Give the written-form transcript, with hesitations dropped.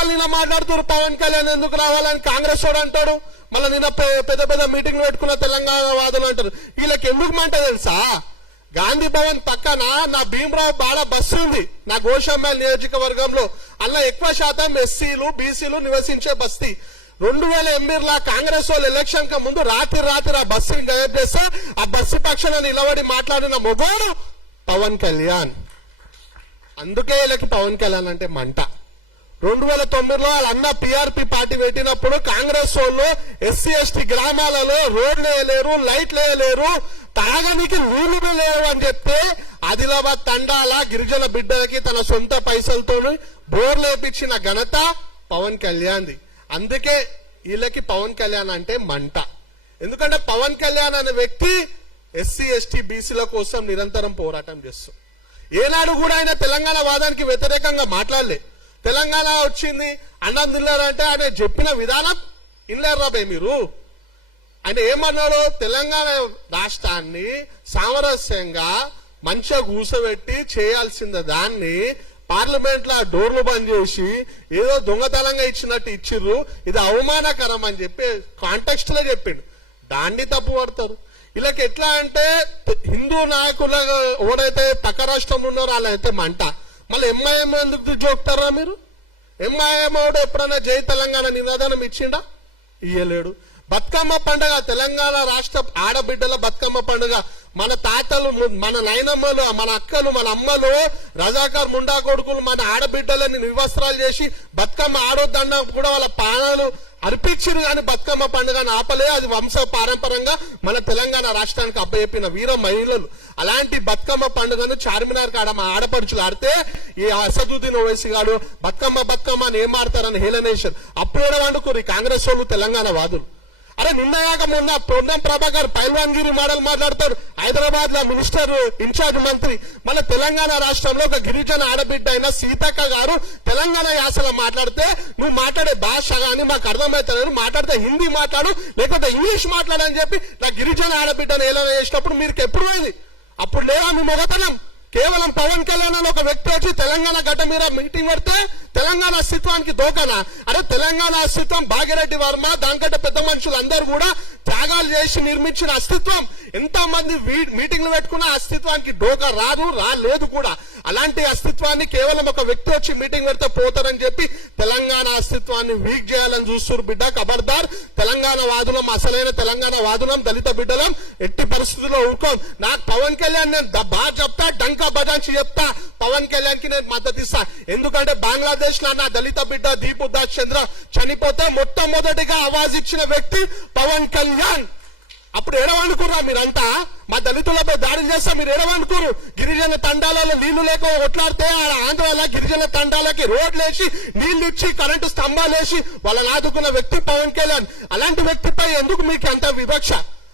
వాళ్ళు నిన్న మాట్లాడుతున్నారు పవన్ కళ్యాణ్ ఎందుకు రావాలని కాంగ్రెస్ వాడు అంటాడు. మళ్ళీ నిన్న పెద్ద పెద్ద మీటింగ్లు పెట్టుకున్న తెలంగాణ వాదులు అంటారు. వీళ్ళకి ఎందుకు మంట తెలుసా? గాంధీ భవన్ పక్కన నా భీమరావు బాల బస్సు ఉంది, నా గోషామల్ నియోజకవర్గంలో. అలా ఎక్కువ శాతం ఎస్సీలు బీసీలు నివసించే బస్తీ. 2008 కాంగ్రెస్ వాళ్ళు ఎలక్షన్ కి ముందు రాత్రి ఆ బస్సుని గైబ్ చేస్తే ఆ బస్సు పక్షాన నిలబడి మాట్లాడిన మొగోడు పవన్ కళ్యాణ్. అందుకే వీళ్ళకి పవన్ కళ్యాణ్ అంటే మంట. 2009 వాళ్ళ అన్న పిఆర్పి పార్టీ పెట్టినప్పుడు కాంగ్రెస్ వాళ్ళు ఎస్సీ ఎస్టీ గ్రామాలలో రోడ్లు వేయలేరు, లైట్లు వేయలేరు, తాగనికి నీళ్లు లేవు అని చెప్తే ఆదిలాబాద్ తండాల గిరిజన బిడ్డలకి తన సొంత పైసలతో బోర్లు వేపించిన ఘనత పవన్ కళ్యాణ్ది. అందుకే వీళ్ళకి పవన్ కళ్యాణ్ అంటే మంట. ఎందుకంటే పవన్ కళ్యాణ్ అనే వ్యక్తి ఎస్సీ ఎస్టీ బీసీల కోసం నిరంతరం పోరాటం చేస్తూ ఏనాడు కూడా ఆయన తెలంగాణ వాదానికి వ్యతిరేకంగా మాట్లాడలే. తెలంగాణ వచ్చింది అన్నం తిన్నారంటే ఆయన చెప్పిన విధానం ఇన్లేరు రాబే మీరు. ఆయన ఏమన్నాడు? తెలంగాణ రాష్ట్రాన్ని సామరస్యంగా మంచిగా కూసబెట్టి చేయాల్సిన దాన్ని పార్లమెంట్ లో డోర్లు బంద్ చేసి ఏదో దొంగతనంగా ఇచ్చినట్టు ఇచ్చిర్రు, ఇది అవమానకరం అని చెప్పి కాంటెక్స్ట్ లో చెప్పిండు. దాన్ని తప్పు పడతారు. వీళ్ళకి ఎట్లా అంటే హిందూ నాయకుల ఎవరైతే పక్క రాష్ట్రంలో ఉన్నారో వాళ్ళైతే మంట. మళ్ళీ ఎంఐఎం ఎందుకు జోక్తారా మీరు? ఎంఐఎం ఎప్పుడైనా జై తెలంగాణ నినాదనం ఇచ్చిండా? ఇయ్యలేడు. బతుకమ్మ పండుగ తెలంగాణ రాష్ట్ర ఆడబిడ్డల బతుకమ్మ పండుగ. మన తాతలు, మన నాయనమ్మలు, మన అక్కలు, మన అమ్మలు, రజాకార్ ముండా కొడుకులు మన ఆడబిడ్డలని నిర్వస్త్రాలు చేసి బతుకమ్మ ఆడొద్దన్న కూడా వాళ్ళ ప్రాణాలు అర్పించారు. కానీ బతుకమ్మ పండుగను ఆపలే. అది వంశ పారంపరంగా మన తెలంగాణ రాష్ట్రానికి అప్పచెప్పిన వీర మహిళలు. అలాంటి బతుకమ్మ పండుగను చార్మినార్ కాడ మా ఆడపడుచులు ఆడితే ఈ అసదుద్దీన్ ఓవైసీ గాడు బతుకమ్మ అని ఏం ఆడతారని హేళనేషన్. అప్పుడే వండుకోరు కాంగ్రెస్ వాళ్ళు తెలంగాణ వాదులు. అరే నిన్నయాక మొన్న పొన్నం ప్రభాకర్ పైల్వాన్గిరి మోడల్ మాట్లాడతారు. హైదరాబాద్ లో మినిస్టర్ ఇన్ఛార్జ్ మంత్రి. మన తెలంగాణ రాష్ట్రంలో ఒక గిరిజన ఆడబిడ్డ అయిన సీతక్క గారు తెలంగాణ యాసలో మాట్లాడితే నువ్వు మాట్లాడే భాష కానీ మాకు అర్థమవుతుంది, మాట్లాడితే హిందీ మాట్లాడు లేకపోతే ఇంగ్లీష్ మాట్లాడని చెప్పి నా గిరిజన ఆడబిడ్డను ఎలా చేసినప్పుడు మీరు ఎప్పుడు పోయింది? అప్పుడు లేదా మీ మొగతనం? కేవలం పవన్ కళ్యాణ్ అని ఒక వ్యక్తి వచ్చి తెలంగాణ గడ్డ మీద మీటింగ్ పెడితే తెలంగాణ అస్తిత్వానికి దోకనా? అరే తెలంగాణ అస్తిత్వం భాగ్యరెడ్డి వర్మ దానికంటే పెద్ద మనుషులు అందరూ కూడా త్యాగాలు చేసి నిర్మించిన అస్తిత్వం. ఎంత మంది మీటింగ్లు పెట్టుకున్న అస్తిత్వానికి డోకా రాలేదు కూడా. అలాంటి అస్తిత్వాన్ని కేవలం ఒక వ్యక్తి వచ్చి మీటింగ్ పెడితే పోతారని చెప్పి తెలంగాణ అస్తిత్వాన్ని వీక్ చేయాలని చూస్తున్నారు బిడ్డ. ఖబర్దార్. తెలంగాణ వాదులం, అసలైన తెలంగాణ వాదులం, దళిత బిడ్డలం ఎట్టి పరిస్థితుల్లో ఊరుకోం. నాకు పవన్ కళ్యాణ్ నేను బాగా చెప్తా, డంకా బజాంచి చెప్తా, పవన్ కళ్యాణ్ కి నేను మద్దతు ఇస్తా. ఎందుకంటే బంగ్లాదేశ్ లో నా దళిత బిడ్డ దీప్ ఉదాస్ చంద్ర చనిపోతే మొట్టమొదటిగా ఆవాజ్ ఇచ్చిన వ్యక్తి పవన్ కళ్యాణ్. అప్పుడు ఎడవనుకుర్రా మీరంతా? మా దళితులపై దాడులు చేస్తా మీరు ఎడవనుకోరు? గిరిజన తండాలలో నీళ్లు లేక కొట్లాడితే ఆంధ్రాలో గిరిజన తండాలకి రోడ్లు వేసి నీళ్లు ఇచ్చి కరెంటు స్తంభాలు వేసి వాళ్ళని ఆదుకున్న వ్యక్తి పవన్ కళ్యాణ్. అలాంటి వ్యక్తిపై ఎందుకు మీకు అంత వివక్ష?